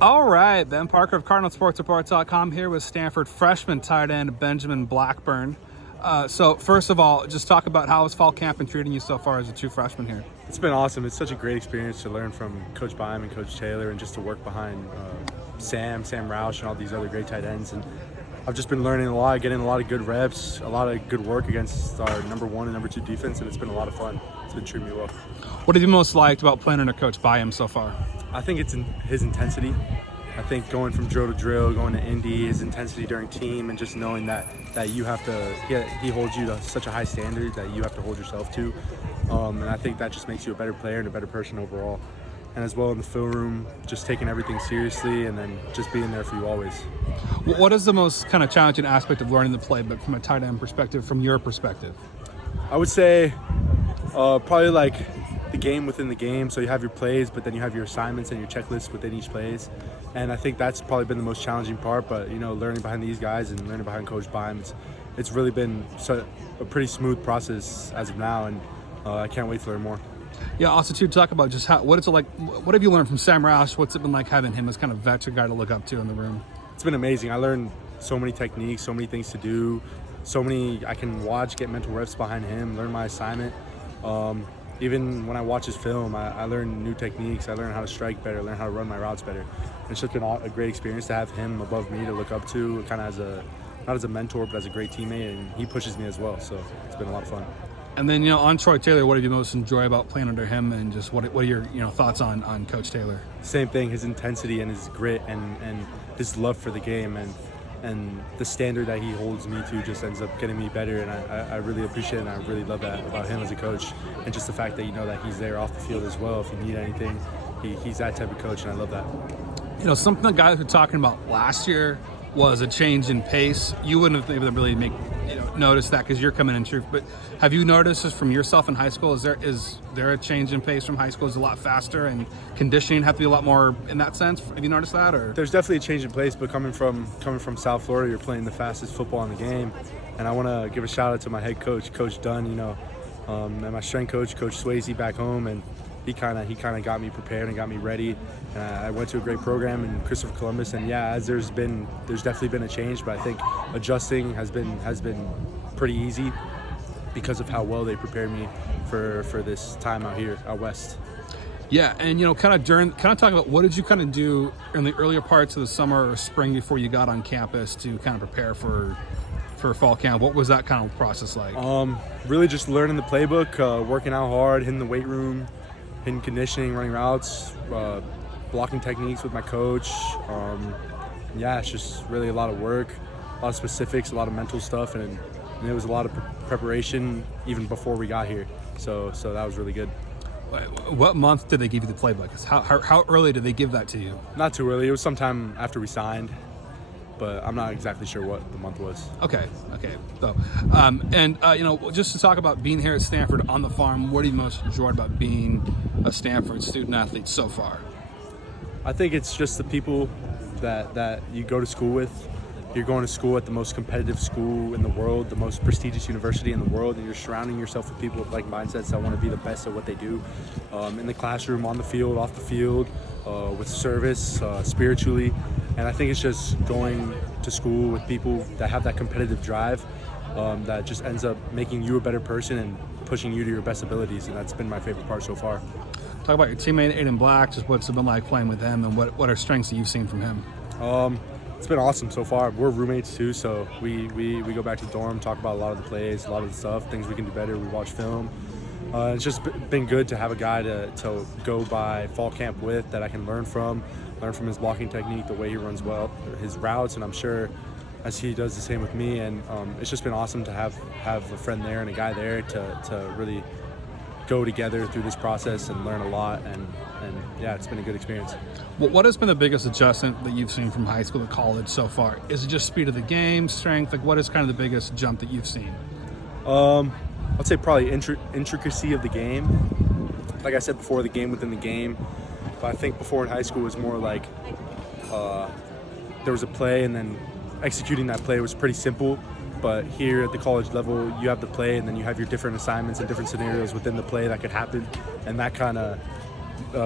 All right, Ben Parker of CardinalSportsReport.com here with Stanford freshman tight end Benjamin Blackburn. So first of all, just talk about how has fall camp been treating you so far as a true freshman here? It's been awesome. It's such a great experience to learn from Coach Bym and Coach Taylor, and just to work behind Sam Roush, and all these other great tight ends. And I've just been learning a lot, getting a lot of good reps, a lot of good work against our number 1 and number 2 defense, and it's been a lot of fun. It's been treating me well. What have you most liked about playing under Coach Bym so far? I think it's in his intensity. I think going from drill to drill, going to Indy, his intensity during team, and just knowing that you have to, he holds you to such a high standard that you have to hold yourself to. And I think that just makes you a better player and a better person overall. And as well in the film room, just taking everything seriously and then just being there for you always. What is the most kind of challenging aspect of learning the playbook from a tight end perspective, from your perspective? I would say probably like the game within the game. So you have your plays, but then you have your assignments and your checklists within each plays. And I think that's probably been the most challenging part. But, learning behind these guys and learning behind Coach Bym, it's really been a pretty smooth process as of now. And I can't wait to learn more. Yeah, also to talk about just what it's like. What have you learned from Sam Roush? What's it been like having him as kind of veteran guy to look up to in the room? It's been amazing. I learned so many techniques, so many things to do, so many I can watch, get mental reps behind him, learn my assignment. Even when I watch his film, I learn new techniques. I learn how to strike better, learn how to run my routes better. It's just been a great experience to have him above me to look up to, kind of not as a mentor, but as a great teammate, and he pushes me as well. So it's been a lot of fun. And then, on Troy Taylor, what did you most enjoy about playing under him, and just what are your thoughts on Coach Taylor? Same thing, his intensity and his grit and his love for the game and the standard that he holds me to just ends up getting me better, and I really appreciate it, and I really love that about him as a coach, and just the fact that that he's there off the field as well if you need anything. He's that type of coach, and I love that. Something the guys were talking about last year was a change in pace. You wouldn't have been able to really notice that because you're coming in truth, but have you noticed this from yourself in high school? Is there a change in pace from high school? Is it a lot faster, and conditioning have to be a lot more in that sense? Have you noticed that? Or there's definitely a change in pace, but coming from South Florida, you're playing the fastest football in the game, and I want to give a shout out to my head coach, Coach Dunn, and my strength coach, Coach Swayze back home, and he kind of got me prepared and got me ready. And I went to a great program in Christopher Columbus, and there's definitely been a change, but I think adjusting has been pretty easy because of how well they prepared me for this time out here out west. Yeah, and kind of talk about what did you kind of do in the earlier parts of the summer or spring before you got on campus to kind of prepare for fall camp? What was that kind of process like? Really just learning the playbook, working out hard, hitting the weight room, hitting conditioning, running routes, blocking techniques with my coach. It's just really a lot of work, a lot of specifics, a lot of mental stuff, and there was a lot of preparation even before we got here. So that was really good. What month did they give you the playbook? How early did they give that to you? Not too early. It was sometime after we signed, but I'm not exactly sure what the month was. Okay. So, just to talk about being here at Stanford on the farm, what do you most enjoyed about being a Stanford student athlete so far? I think it's just the people that you go to school with. You're going to school at the most competitive school in the world, the most prestigious university in the world, and you're surrounding yourself with people with like mindsets that want to be the best at what they do, in the classroom, on the field, off the field, with service, spiritually. And I think it's just going to school with people that have that competitive drive, that just ends up making you a better person and pushing you to your best abilities, and that's been my favorite part so far. Talk about your teammate Aiden Black, just what's it been like playing with him, and what are strengths that you've seen from him? It's been awesome so far. We're roommates too, so we go back to the dorm, talk about a lot of the plays, a lot of the stuff, things we can do better. We watch film. It's just been good to have a guy to go by fall camp with that I can learn from his blocking technique, the way he runs well, his routes, and I'm sure as he does the same with me. And it's just been awesome to have a friend there and a guy there to really go together through this process and learn a lot, and it's been a good experience. Well, what has been the biggest adjustment that you've seen from high school to college so far? Is it just speed of the game, strength? Like, what is kind of the biggest jump that you've seen? I'd say probably intricacy of the game. Like I said before, the game within the game. But I think before in high school it was more like there was a play, and then executing that play was pretty simple. But here at the college level, you have the play, and then you have your different assignments and different scenarios within the play that could happen, and that kind of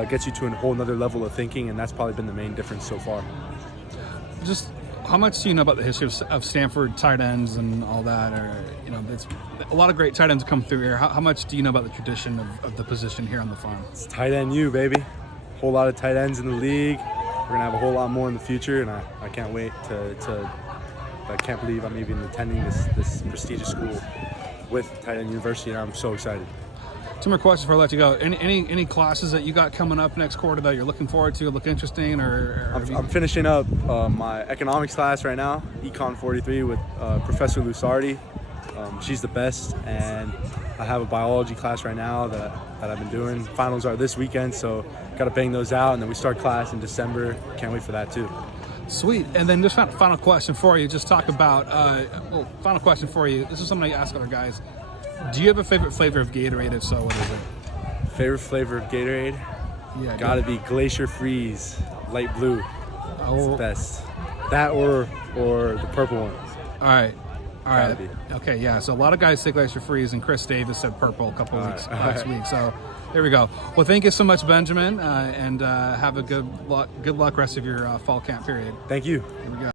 gets you to a whole nother level of thinking, and that's probably been the main difference so far. Just how much do you know about the history of Stanford tight ends and all that? Or there's a lot of great tight ends come through here. How much do you know about the tradition of the position here on the farm? It's tight end you, baby. Whole lot of tight ends in the league. We're gonna have a whole lot more in the future, and I can't wait to. I can't believe I'm even attending this prestigious school with Tight End University, and I'm so excited. Two more questions before I let you go. Any classes that you got coming up next quarter that you're looking forward to, look interesting, or I'm finishing up my economics class right now, Econ 43, with Professor Lusardi. She's the best, and I have a biology class right now that I've been doing. Finals are this weekend, so got to bang those out, and then we start class in December. Can't wait for that too. Sweet. And then just final question for you. Just talk about final question for you. This is something I ask other guys. Do you have a favorite flavor of Gatorade? If so, what is it? Favorite flavor of Gatorade? Yeah, gotta be Glacier Freeze, light blue. It's the best. That or the purple one. All right. Gotta be. Okay, yeah. So a lot of guys say Glacier Freeze, and Chris Davis said purple a couple of weeks last week. So there we go. Well, thank you so much, Benjamin, and have a good luck rest of your fall camp period. Thank you. Here we go.